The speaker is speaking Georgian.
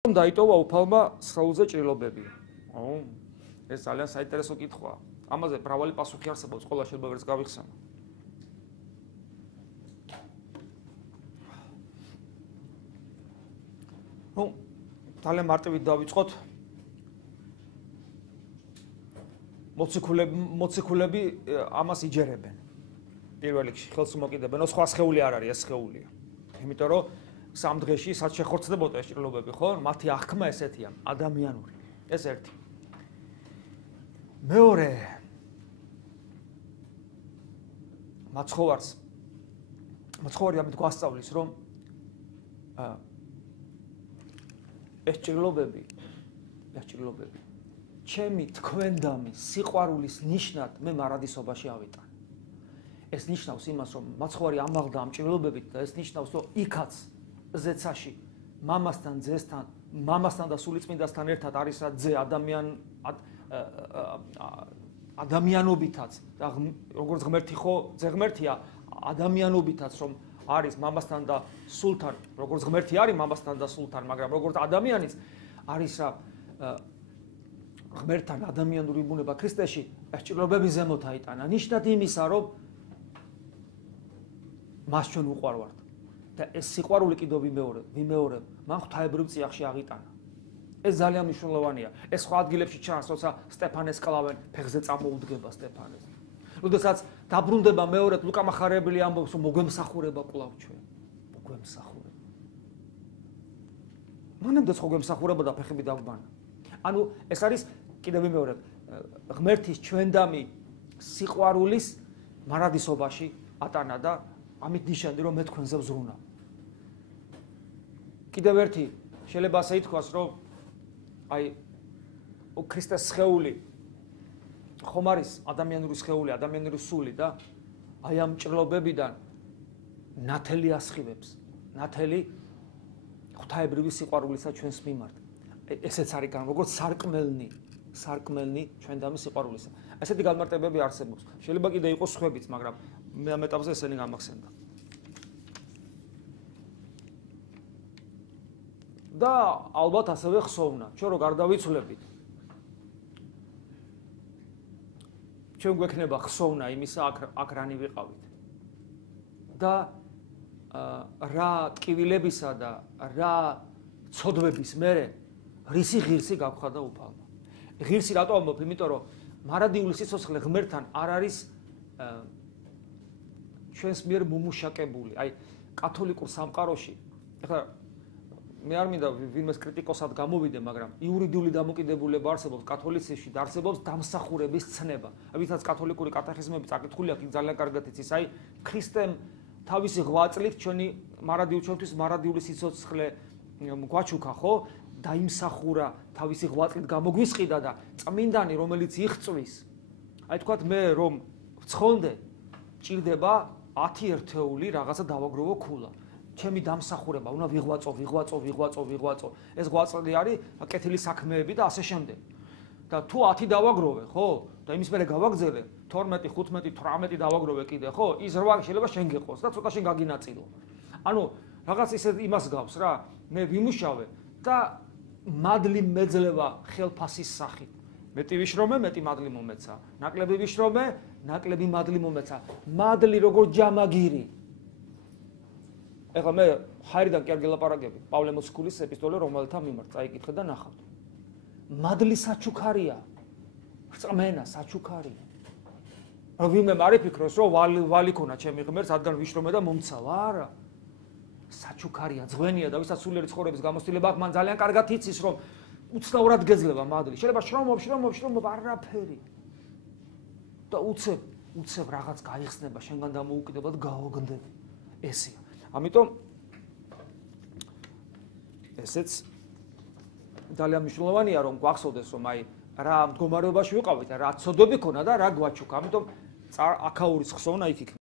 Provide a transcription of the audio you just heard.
დაიტოვა უფალმა სხეულზე ჭრილობები. ეს ძალიან საინტერესო კითხვაა. ამაზე მრავალი პასუხი არსებობს, ყველა შეიძლება ვერც გავიხსენო. ძალიან მარტივით დავიწყოთ. მოციქულები ამას იჯერებენ. პირველ რიგში ხელს უმოკიდებენ, სხვა სხეული არ არის, ეს სხეულია. იმიტომ რომ სამ დღეში სად შეხორცდებოდა ეს ჭრილობები, ხო? მათი აღქმა ესეთია, ადამიანური. ეს ერთი. მეორე მაცხოვარი ამით გვასწავლის, რომ ეს ჭრილობები ჩემი თქვენდამი სიყვარულის ნიშნად მე მარადისობაში ავიტან. ეს ნიშნავს იმას, რომ მაცხოვარი ამაღლდა ამ ჭრილობებით და ეს ნიშნავს, რომ იქაც ზეცაში მამასთან, ძესთან, მამასთან და სულიწმინდასთან ერთად არის რა ძე ადამიანობითაც და როგორც ღმერთი ხო ძე ღმერთია ადამიანობითაც რომ არის მამასთან და სულთან, როგორც ღმერთი არის მამასთან და სულთან, მაგრამ როგორც ადამიანიც არის რა ღმერთთან ადამიანური ბუნება ქრისტეში, ეს ჭრილობები ზემოთ აიტანა. ნიშნად იმისა, რომ მას ჩვენ უყვარვართ. და ეს სიყვარული კიდევ ვიმეორებ, მან ღვთაებრივ წიაღში აღიტანა. ეს ძალიან მნიშვნელოვანია. ეს სხვა ადგილებში ჩანს, როცა სტეფანეს კლავენ, ფეხზე წამოუდგება სტეფანეს. როდესაც დაბრუნდება მეორედ ლუკა მახარებელი ამბობს, რომ მოგვემსახურება კვლავ ჩვენ. მოგვემსახურება. მანამდე ხო გვემსახურება და ფეხები დაგვბანა. ანუ ეს არის კიდევ ვიმეორებ, ღმერთის ჩვენდამი სიყვარულის მარადისობაში ატანა და ამით ნიშნავდი, რომ მე თქვენზე ვზრუნავ. კიდევ ერთი შეიძლება ასე ითქვას, რომ აი ქრისტეს სხეული ხომ არის ადამიანური სხეული, ადამიანური სული და აი ამ ჭრილობებიდან ნათელი ასხივებს, ნათელი ღვთაებრივი სიყვარულისა ჩვენს მიმართ. ესეც არის გან როგორც სარკმელნი ჩვენდამი სიყვარულისა. ესეთი განმარტებები არსებობს. შეიძლება კიდე იყოს სხვებიც, მაგრამ მე ამ ეტაპზე ესენი გამახსენდა. და ალბათ ასევე ხსოვნა, ჩვენ რო გარდავიცვლებით. ჩვენ გვექნება ხსოვნა იმისა, აქ რანი ვიყავით. და რა ტკივილებისა და რა ცოდვების მერე რისი ღირსი გავხადა უფალმა. ღირსი რატო ამბობ? იმიტომ რომ მარადიული სიცოცხლე ღმერთთან არ არის ჩვენს მიერ მომუშაკებული. აი კათოლიკურ სამყაროში, ეხლა მე არ მინდა ვინმეს კრიტიკოსად გამოვიდე, მაგრამ იურიდიული დამოკიდებულება არსებობს კათოლიციზმში და არსებობს დამსახურების ცნება. ვისაც კათოლიკური კატეხიზმები წაკითხული აქვს, იქ ძალიან კარგად იცის, აი ქრისტემ თავისი ღვაწლით ჩვენთვის მარადიული სიცოცხლე გვაჩუქა, ხო? დაიმსახურა, თავისი ღვაწლით გამოგვისყიდა და წმინდანი, რომელიც იღწვის, აი თქვათ მე რომ ვცხონდე, ჭირდება 10 ერთეული რაღაცა დავაგროვო ქულა. ჩემი დამსახურება უნდა ვიღვაწო. ეს ღვაწლი არის კეთილი საქმეები და ასე შემდეგ. და თუ 10 დავაგროვე, ხო? და იმის მერე გავაგზელე 12, 15, 18 დავაგროვე კიდე, ხო? ის 8 შეიძლება შენ გეყოს და ცოტა შენ გაგინაწილო. ანუ რაღაც ისე იმას გავს რა, მე ვიმუშავე და მადლი მეძლევა ხელფასის სახით. მეტი ვიშრომე, მეტი მადლი მომეცა. ნაკლები ვიშრომე, ნაკლები მადლი მომეცა. მადლი როგორც ჯამაგირი. ეხლა მე ჰაერიდან კი არ გელაპარაკები, პავლე მოციქულის ეპისტოლე რომელთა მიმართ წაიკითხე და ნახავთ. მადლი საჩუქარია. რწმენა საჩუქარია. ვინმე არ იფიქროს, რომ ვალი ქონა ჩემი ღმერთს, რადგან ვიშრომე და მომცავა, არა. საჩუქარია, ძღვენია და ვისაც სულიერი ცხოვრების გამოცდილება აქვს, მან ძალიან კარგად იცის, რომ უცნაურად გეძლება მადლი. შეიძლება შრომობ, არაფერი. და უცებ რაღაც გაიხსნება, შენგან დამოუკიდება და გაოგდები. ესეა. ამიტომ ესეც ძალიან მნიშვნელოვანია, რომ გვახსოვდეს, რომ აი რა მდგომარეობაში ვიყავით, რა ცოდვები ქონა და რა გვაჩუქა. ამიტომ აქაურის ხსოვნა იქ იქნება.